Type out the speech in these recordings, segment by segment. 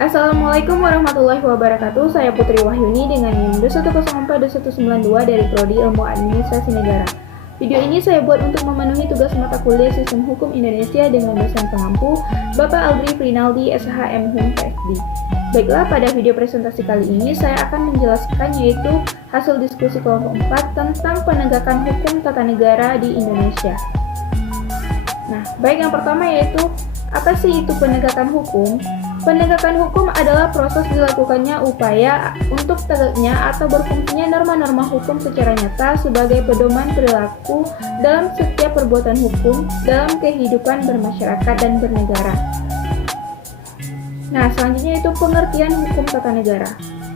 Assalamualaikum warahmatullahi wabarakatuh. Saya Putri Wahyuni dengan NIM 210429192 dari Prodi Ilmu Administrasi Negara. Video ini saya buat untuk memenuhi tugas mata kuliah Sistem Hukum Indonesia dengan dosen pengampu Bapak Aldri Prinaldi, SHM Hum PhD. Baiklah, pada video presentasi kali ini saya akan menjelaskan yaitu hasil diskusi kelompok 4 tentang penegakan hukum tata negara di Indonesia. Nah, baik, yang pertama yaitu apa sih itu penegakan hukum? Penegakan hukum adalah proses dilakukannya upaya untuk tegaknya atau berfungsinya norma-norma hukum secara nyata sebagai pedoman perilaku dalam setiap perbuatan hukum dalam kehidupan bermasyarakat dan bernegara. Nah, selanjutnya itu pengertian hukum tata negara.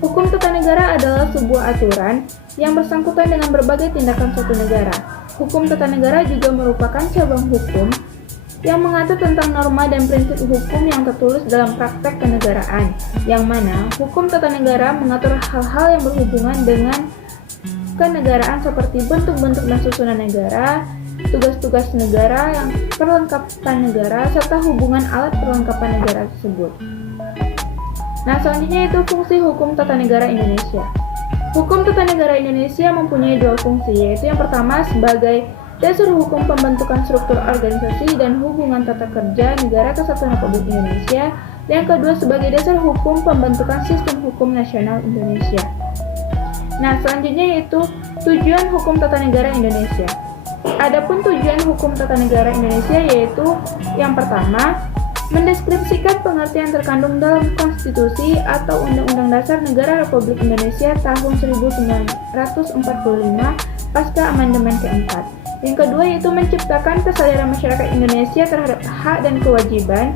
Hukum tata negara adalah sebuah aturan yang bersangkutan dengan berbagai tindakan suatu negara. Hukum tata negara juga merupakan cabang hukum yang mengatur tentang norma dan prinsip hukum yang tertulis dalam praktek kenegaraan, yang mana hukum tata negara mengatur hal-hal yang berhubungan dengan kenegaraan seperti bentuk-bentuk dan susunan negara, tugas-tugas negara, yang perlengkapan negara, serta hubungan alat perlengkapan negara tersebut. Nah, selanjutnya itu fungsi hukum tata negara Indonesia. Hukum tata negara Indonesia mempunyai dua fungsi, yaitu yang pertama sebagai dasar hukum pembentukan struktur organisasi dan hubungan tata kerja Negara Kesatuan Republik Indonesia, dan yang kedua sebagai dasar hukum pembentukan sistem hukum nasional Indonesia. Nah, selanjutnya yaitu tujuan hukum tata negara Indonesia. Adapun tujuan hukum tata negara Indonesia yaitu yang pertama, mendeskripsikan pengertian terkandung dalam konstitusi atau Undang-Undang Dasar Negara Republik Indonesia tahun 1945 pasca amandemen keempat. Yang kedua yaitu menciptakan kesadaran masyarakat Indonesia terhadap hak dan kewajiban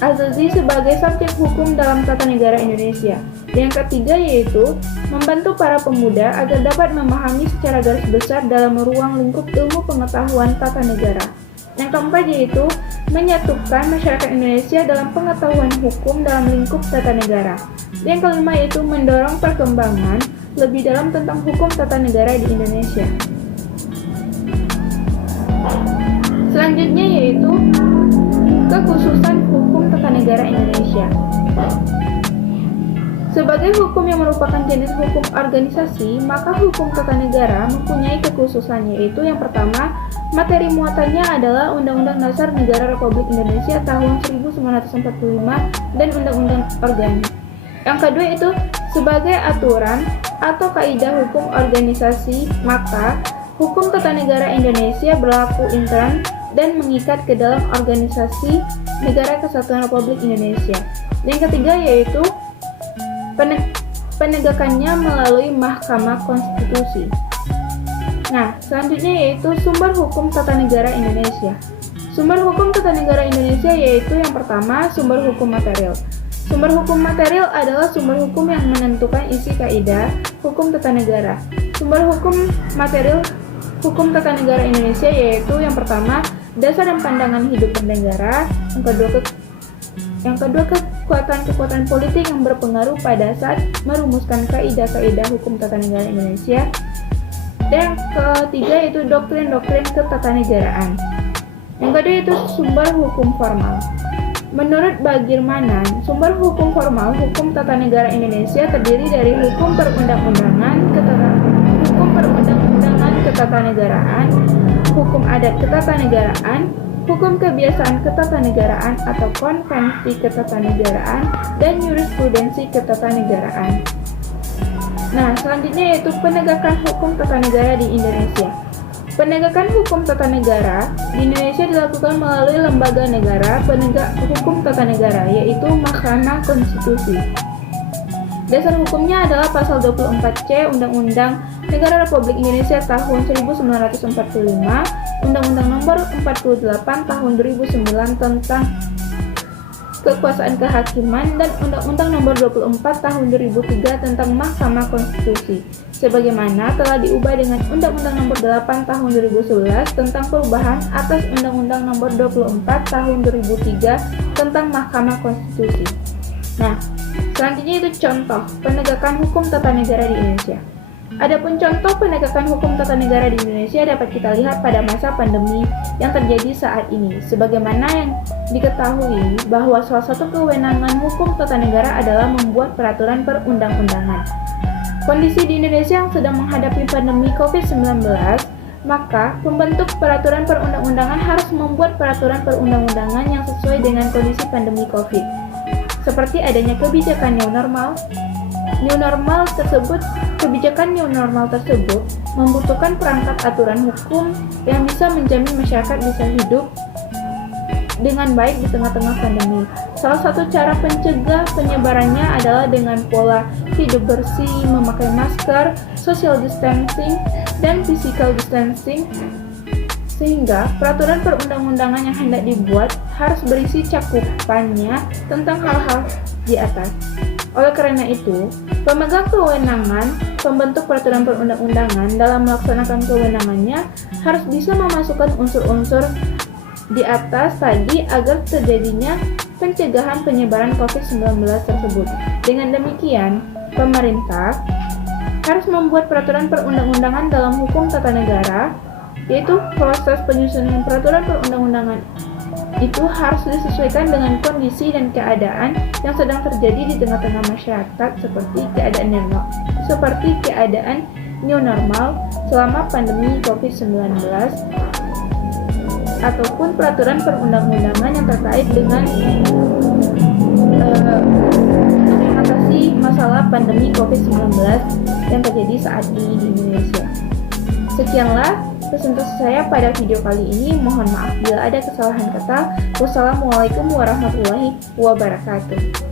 asasi sebagai subjek hukum dalam tata negara Indonesia. Yang ketiga yaitu membantu para pemuda agar dapat memahami secara garis besar dalam ruang lingkup ilmu pengetahuan tata negara. Yang keempat yaitu menyatukan masyarakat Indonesia dalam pengetahuan hukum dalam lingkup tata negara. Yang kelima yaitu mendorong perkembangan lebih dalam tentang hukum tata negara di Indonesia. Selanjutnya yaitu kekhususan hukum tata negara Indonesia. Sebagai hukum yang merupakan jenis hukum organisasi, maka hukum tata negara mempunyai kekhususan, yaitu yang pertama, materi muatannya adalah Undang-Undang Dasar Negara Republik Indonesia tahun 1945 dan Undang-Undang Organik. Yang kedua itu sebagai aturan atau kaidah hukum organisasi, maka hukum tata negara Indonesia berlaku intern dan mengikat ke dalam organisasi Negara Kesatuan Republik Indonesia. Yang ketiga yaitu penegakannya melalui Mahkamah Konstitusi. Nah, selanjutnya yaitu sumber hukum tata negara Indonesia. Sumber hukum tata negara Indonesia yaitu yang pertama, sumber hukum material. Sumber hukum material adalah sumber hukum yang menentukan isi kaidah hukum tata negara. Sumber hukum material hukum tata negara Indonesia yaitu yang pertama, dasar dan pandangan hidup bernegara. Yang kedua kekuatan-kekuatan politik yang berpengaruh pada saat merumuskan kaidah-kaidah hukum tata negara Indonesia. Dan yang ketiga yaitu doktrin-doktrin ketatanegaraan. Yang kedua itu sumber hukum formal. Menurut Bagirmanan, sumber hukum formal hukum tata negara Indonesia terdiri dari hukum perundang-undangan, ketatanegaraan, hukum adat ketatanegaraan, hukum kebiasaan ketatanegaraan atau konvensi ketatanegaraan, dan jurisprudensi ketatanegaraan. Nah, selanjutnya yaitu penegakan hukum tata negara di Indonesia. Penegakan hukum tata negara di Indonesia dilakukan melalui lembaga negara penegak hukum tata negara, yaitu Mahkamah Konstitusi. Dasar hukumnya adalah pasal 24C Undang-Undang Negara Republik Indonesia tahun 1945, Undang-Undang Nomor 48 Tahun 2009 tentang Kekuasaan Kehakiman, dan Undang-Undang Nomor 24 Tahun 2003 tentang Mahkamah Konstitusi, sebagaimana telah diubah dengan Undang-Undang Nomor 8 Tahun 2011 tentang perubahan atas Undang-Undang Nomor 24 Tahun 2003 tentang Mahkamah Konstitusi. Nah, selanjutnya itu contoh penegakan hukum tata negara di Indonesia. Adapun contoh penegakan hukum tata negara di Indonesia dapat kita lihat pada masa pandemi yang terjadi saat ini. Sebagaimana yang diketahui bahwa salah satu kewenangan hukum tata negara adalah membuat peraturan perundang-undangan. Kondisi di Indonesia yang sedang menghadapi pandemi COVID-19, maka pembentuk peraturan perundang-undangan harus membuat peraturan perundang-undangan yang sesuai dengan kondisi pandemi COVID. Seperti adanya kebijakan new normal tersebut membutuhkan perangkat aturan hukum yang bisa menjamin masyarakat bisa hidup dengan baik di tengah-tengah pandemi. Salah satu cara pencegah penyebarannya adalah dengan pola hidup bersih, memakai masker, social distancing, dan physical distancing, sehingga peraturan perundang-undangan yang hendak dibuat harus berisi cakupannya tentang hal-hal di atas. Oleh karena itu, pemegang kewenangan pembentuk peraturan perundang-undangan dalam melaksanakan kewenangannya harus bisa memasukkan unsur-unsur di atas tadi agar terjadinya pencegahan penyebaran COVID-19 tersebut. Dengan demikian, pemerintah harus membuat peraturan perundang-undangan dalam hukum tata negara, yaitu proses penyusunan peraturan perundang-undangan itu harus disesuaikan dengan kondisi dan keadaan yang sedang terjadi di tengah-tengah masyarakat seperti keadaan new normal selama pandemi COVID-19 ataupun peraturan perundang-undangan yang terkait dengan mengatasi masalah pandemi COVID-19 yang terjadi saat ini di Indonesia. Sekianlah presentasi saya pada video kali ini. Mohon maaf bila ada kesalahan kata. Wassalamualaikum warahmatullahi wabarakatuh.